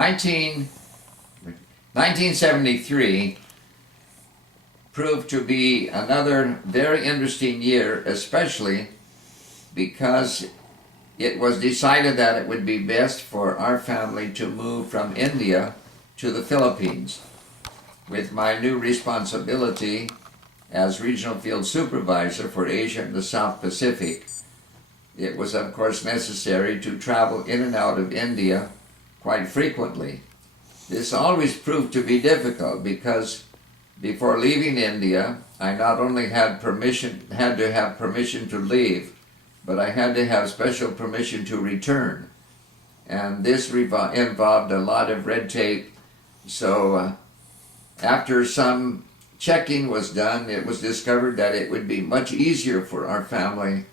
19, 1973 proved to be another very interesting year, especially because it was decided that it would be best for our family to move from India to the Philippines. With my new responsibility as Regional Field Supervisor for Asia and the South Pacific, it was of course necessary to travel in and out of India quite frequently. This always proved to be difficult because before leaving India, I not only had to have permission to leave, but I had to have special permission to return. And this involved a lot of red tape. So after some checking was done, it was discovered that it would be much easier for our family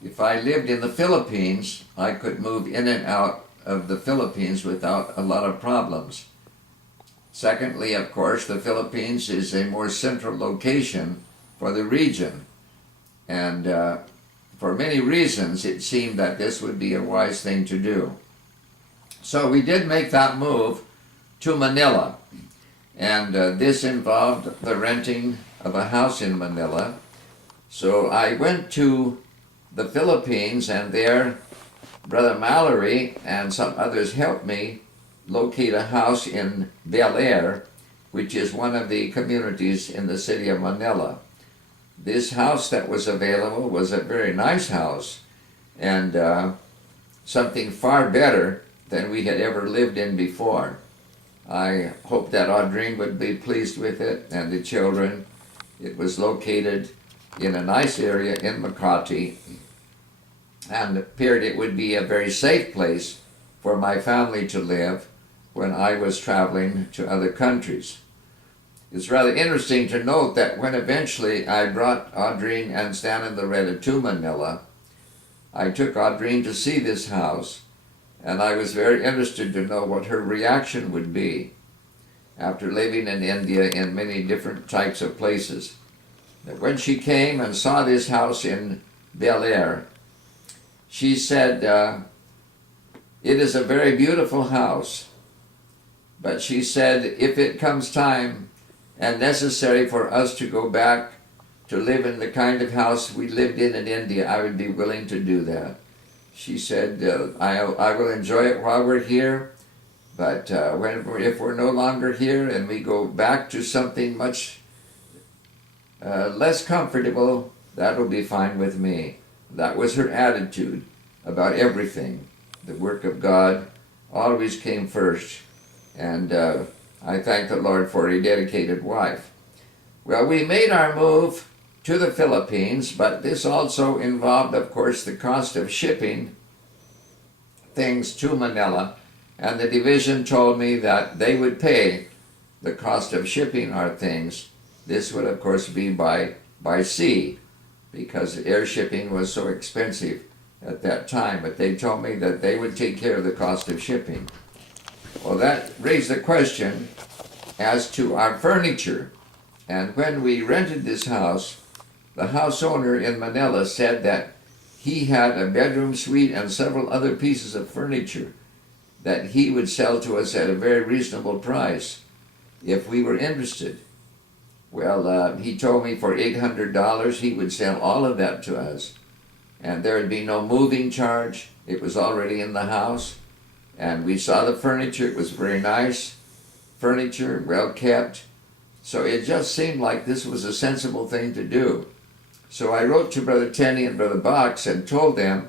if I lived in the Philippines. I could move in and out of the Philippines without a lot of problems. Secondly, of course, the Philippines is a more central location for the region. And for many reasons, it seemed that this would be a wise thing to do. So we did make that move to Manila. And this involved the renting of a house in Manila. So I went to the Philippines, and there Brother Mallory and some others helped me locate a house in Bel Air, which is one of the communities in the city of Manila. This house that was available was a very nice house, and something far better than we had ever lived in before. I hope that Audrine would be pleased with it, and the children. It was located in a nice area in Makati, and appeared it would be a very safe place for my family to live when I was traveling to other countries. It's rather interesting to note that when eventually I brought Audrine and Stan and Loretta to Manila, I took Audrine to see this house, and I was very interested to know what her reaction would be after living in India in many different types of places. But when she came and saw this house in Bel Air, she said, it is a very beautiful house, but she said, if it comes time and necessary for us to go back to live in the kind of house we lived in India, I would be willing to do that. She said, I will enjoy it while we're here, but if we're no longer here and we go back to something much less comfortable, that will be fine with me. That was her attitude about everything. The work of God always came first, and I thank the Lord for a dedicated wife. Well, we made our move to the Philippines, but this also involved, of course, the cost of shipping things to Manila, and the division told me that they would pay the cost of shipping our things. This would, of course, be by sea, because air shipping was so expensive at that time, but they told me that they would take care of the cost of shipping. Well, that raised the question as to our furniture. And when we rented this house, the house owner in Manila said that he had a bedroom suite and several other pieces of furniture that he would sell to us at a very reasonable price if we were interested. Well, he told me for $800 he would sell all of that to us, and there would be no moving charge. It was already in the house, and we saw the furniture. It was very nice furniture, well kept. So it just seemed like this was a sensible thing to do. So I wrote to Brother Tenney and Brother Box and told them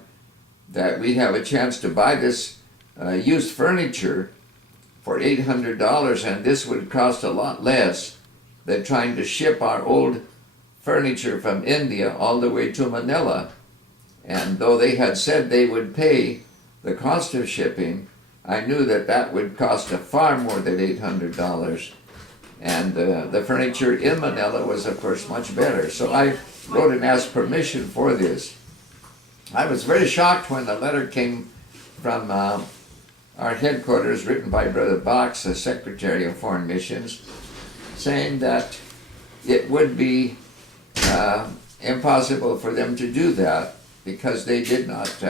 that we'd have a chance to buy this used furniture for $800, and this would cost a lot less than trying to ship our old furniture from India all the way to Manila. And though they had said they would pay the cost of shipping, I knew that that would cost far more than $800. And the furniture in Manila was, of course, much better. So I wrote and asked permission for this. I was very shocked when the letter came from our headquarters, written by Brother Box, the Secretary of Foreign Missions, saying that it would be impossible for them to do that because they did not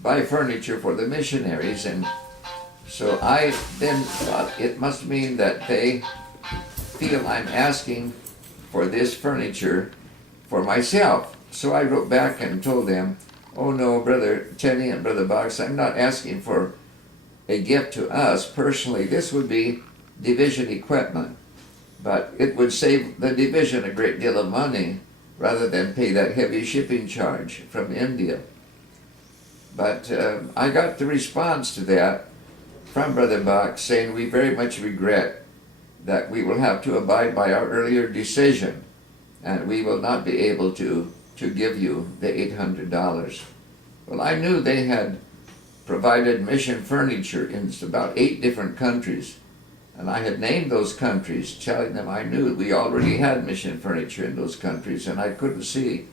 buy furniture for the missionaries, and So I then thought it must mean that they feel I'm asking for this furniture for myself. So I wrote back and told them, oh no, Brother Chenny and Brother Box, I'm not asking for a gift to us personally. This would be division equipment, but it would save the division a great deal of money rather than pay that heavy shipping charge from India. But I got the response to that from Brother Box saying, we very much regret that we will have to abide by our earlier decision and we will not be able to give you the $800. Well, I knew they had provided mission furniture in about 8 different countries, and I had named those countries, telling them I knew we already had mission furniture in those countries, and I couldn't see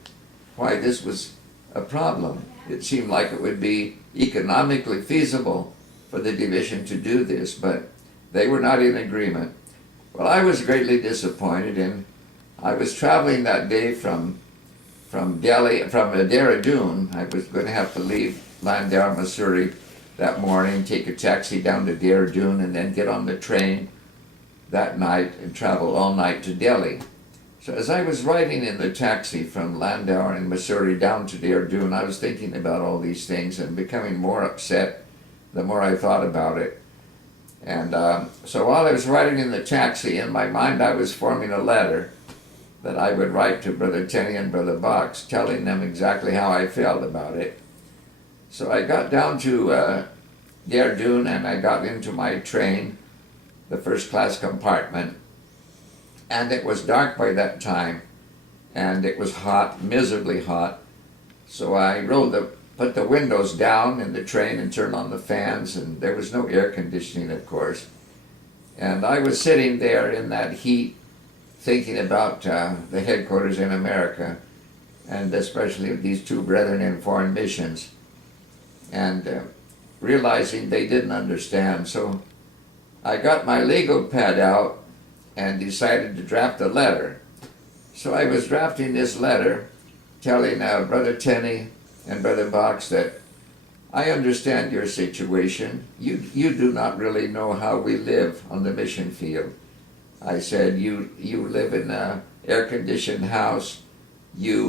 why this was a problem. It seemed like it would be economically feasible for the division to do this, but they were not in agreement. Well, I was greatly disappointed, and I was traveling that day from Dehradun. I was going to have to leave Landau, Missouri that morning, take a taxi down to Dehradun, and then get on the train that night and travel all night to Delhi. So as I was riding in the taxi from Landau in Missouri down to Dehradun, I was thinking about all these things and becoming more upset the more I thought about it. And so while I was riding in the taxi, in my mind I was forming a letter that I would write to Brother Tenney and Brother Box, telling them exactly how I felt about it. So I got down to Dehradun and I got into my train, the first class compartment, and it was dark by that time, and it was hot, miserably hot. So I put the windows down in the train and turned on the fans, and there was no air conditioning, of course. And I was sitting there in that heat, thinking about the headquarters in America, and especially these 2 brethren in foreign missions, and realizing they didn't understand. So I got my legal pad out and decided to draft a letter. So I was drafting this letter telling Brother Tenney and Brother Box that I understand your situation. You do not really know how we live on the mission field. I said, you live in an air-conditioned house, you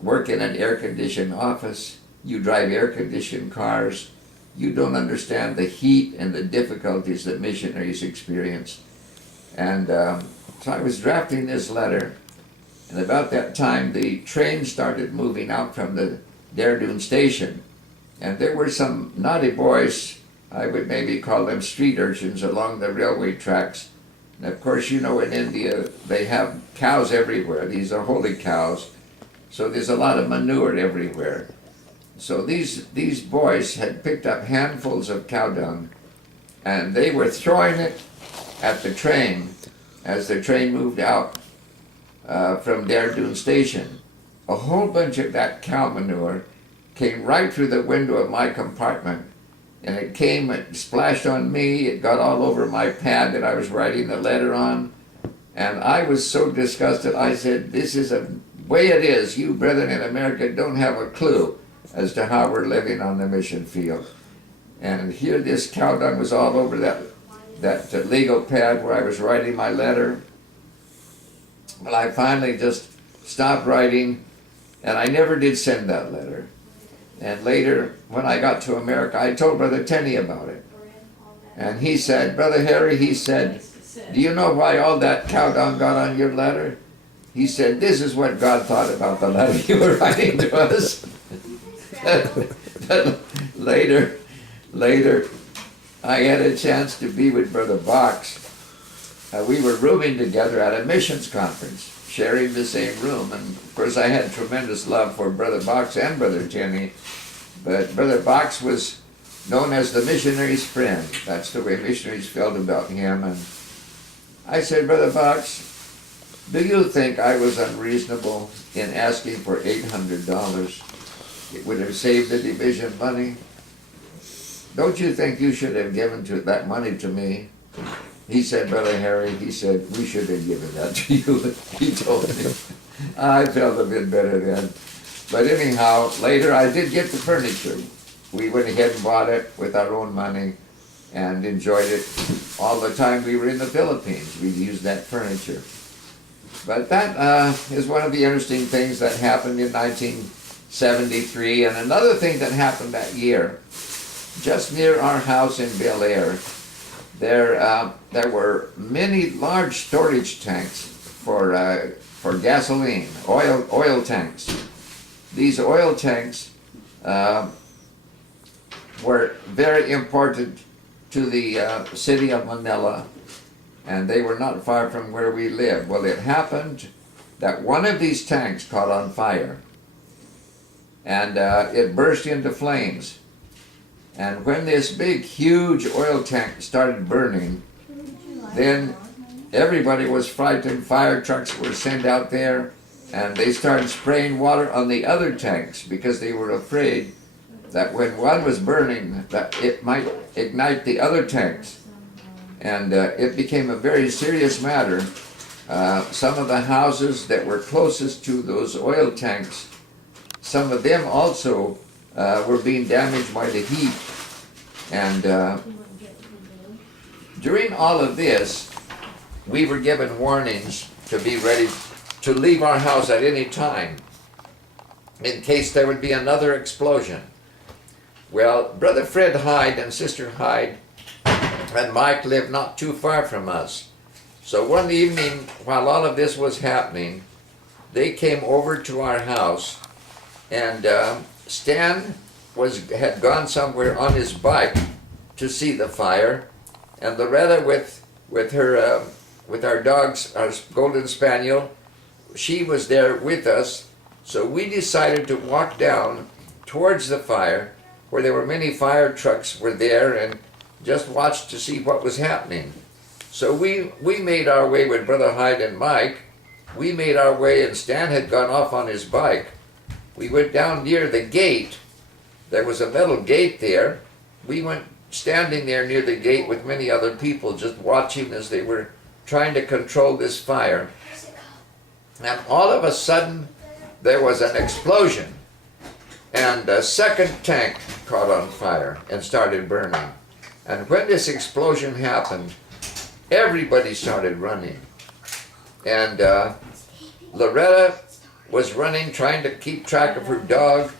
work in an air-conditioned office, you drive air-conditioned cars, you don't understand the heat and the difficulties that missionaries experience. And so I was drafting this letter, and about that time the train started moving out from the Dehradun station, and there were some naughty boys, I would maybe call them street urchins, along the railway tracks. And of course, you know, in India they have cows everywhere. These are holy cows, so there's a lot of manure everywhere. So these boys had picked up handfuls of cow dung, and they were throwing it at the train as the train moved out from Dehradun station. A whole bunch of that cow manure came right through the window of my compartment, and it splashed on me. It got all over my pad that I was writing the letter on, and I was so disgusted. I said, this is the way it is. You brethren in America don't have a clue as to how we're living on the mission field. And here this cow dung was all over that legal pad where I was writing my letter. Well, I finally just stopped writing, and I never did send that letter. And later, when I got to America, I told Brother Tenney about it. And he said, Brother Harry, he said, do you know why all that cow dung got on your letter? He said, this is what God thought about the letter you were writing to us. But later, I had a chance to be with Brother Box. We were rooming together at a missions conference, sharing the same room. And of course, I had tremendous love for Brother Box and Brother Tenney. But Brother Box was known as the missionary's friend. That's the way missionaries felt about him. And I said, Brother Box, do you think I was unreasonable in asking for $800? It would have saved the division money. Don't you think you should have given that money to me? He said, Brother Harry, he said, we should have given that to you. He told me. I felt a bit better then. But anyhow, later I did get the furniture. We went ahead and bought it with our own money. and enjoyed it all the time we were in the Philippines. We used that furniture. But that is one of the interesting things that happened in 1973. And another thing that happened that year, just near our house in Bel Air, there were many large storage tanks for gasoline, oil tanks. These oil tanks were very important to the city of Manila, and they were not far from where we lived. Well, it happened that one of these tanks caught on fire, and it burst into flames. And when this big, huge oil tank started burning, then everybody was frightened. Fire trucks were sent out there, and they started spraying water on the other tanks because they were afraid that when one was burning, that it might ignite the other tanks. And it became a very serious matter. Some of the houses that were closest to those oil tanks, some of them also were being damaged by the heat. And during all of this, we were given warnings to be ready to leave our house at any time in case there would be another explosion. Well, Brother Fred Hyde and Sister Hyde and Mike lived not too far from us. So one evening, while all of this was happening, they came over to our house, and Stan had gone somewhere on his bike to see the fire, and Loretta with our dogs, our golden spaniel, she was there with us. So we decided to walk down towards the fire, where there were many fire trucks were there, and just watch to see what was happening. So we made our way with Brother Hyde and Mike. We made our way, and Stan had gone off on his bike. We went down near the gate. There was a metal gate there. We went standing there near the gate with many other people, just watching as they were trying to control this fire. And all of a sudden, there was an explosion, and a second tank caught on fire and started burning. And when this explosion happened, everybody started running. And Loretta was running, trying to keep track of her dog,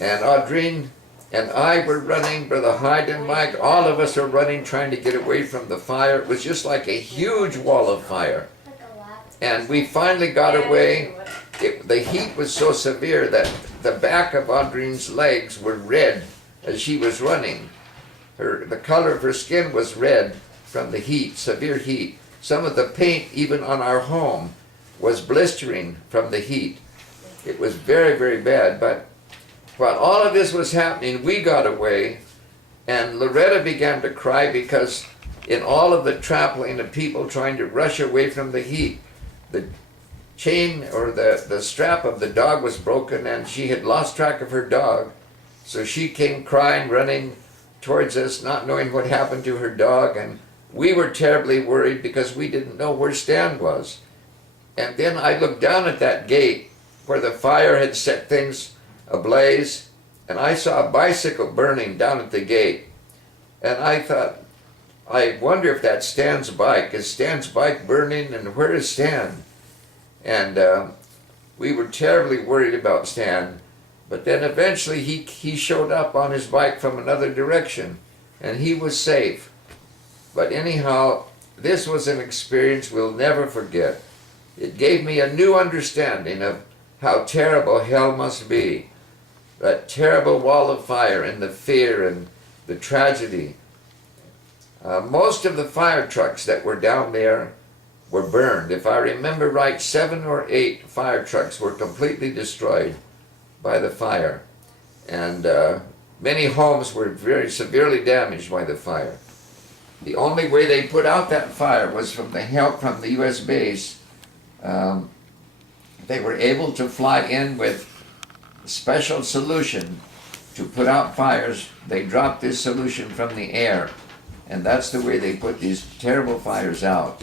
and Audrine and I were running, Brother Hyde and Mike, all of us are running, trying to get away from the fire. It was just like a huge wall of fire. And we finally got away. The heat was so severe that the back of Audrine's legs were red as she was running. The color of her skin was red from the heat, severe heat. Some of the paint, even on our home, was blistering from the heat. It was very, very bad. But while all of this was happening, we got away, and Loretta began to cry because in all of the trampling of people trying to rush away from the heat, the chain or the strap of the dog was broken, and she had lost track of her dog. So she came crying, running towards us, not knowing what happened to her dog, and we were terribly worried because we didn't know where Stan was. And then I looked down at that gate where the fire had set things ablaze, and I saw a bicycle burning down at the gate. And I thought, I wonder if that's Stan's bike. Is Stan's bike burning, and where is Stan? And we were terribly worried about Stan. But then eventually he showed up on his bike from another direction, and he was safe. But anyhow, this was an experience we'll never forget. It gave me a new understanding of how terrible hell must be. That terrible wall of fire, and the fear and the tragedy. Most of the fire trucks that were down there were burned. If I remember right, 7 or 8 fire trucks were completely destroyed by the fire. And many homes were very severely damaged by the fire. The only way they put out that fire was from the help from the U.S. base. They were able to fly in with a special solution to put out fires. They dropped this solution from the air, and that's the way they put these terrible fires out.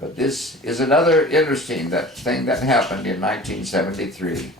But this is another interesting thing that happened in 1973.